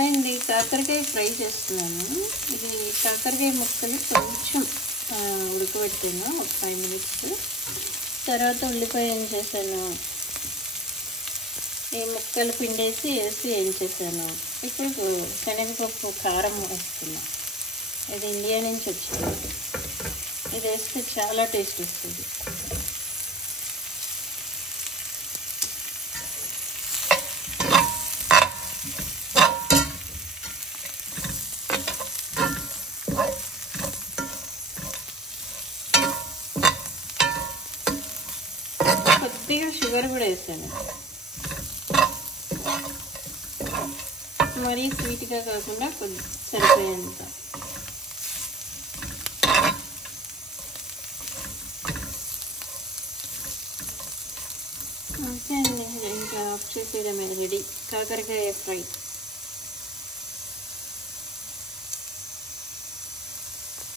అండి కాకరకాయ ఫ్రై చేస్తున్నాను. ఇది కాకరకాయ ముక్కలు కొంచెం ఉడకబెట్టాను ఒక 5 మినిట్స్. తర్వాత ఉల్లిపాయ ఏం చేశాను, ఈ ముక్కలు పిండేసి ఏం చేశాను. ఇప్పుడు శనగపప్పు కారం వేస్తున్నా. ఇది ఇండియా నుంచి వచ్చింది. ఇది వేస్తే చాలా టేస్ట్ వస్తుంది. కొద్దిగా షుగర్ కూడా వేసాను. మరీ స్వీట్గా కాకుండా కొద్ది సరిపోయేంత. ఓకే అండి, ఇంకా ఆఫ్ చేసేయడమే. రెడీ కాకరకాయ ఫ్రై.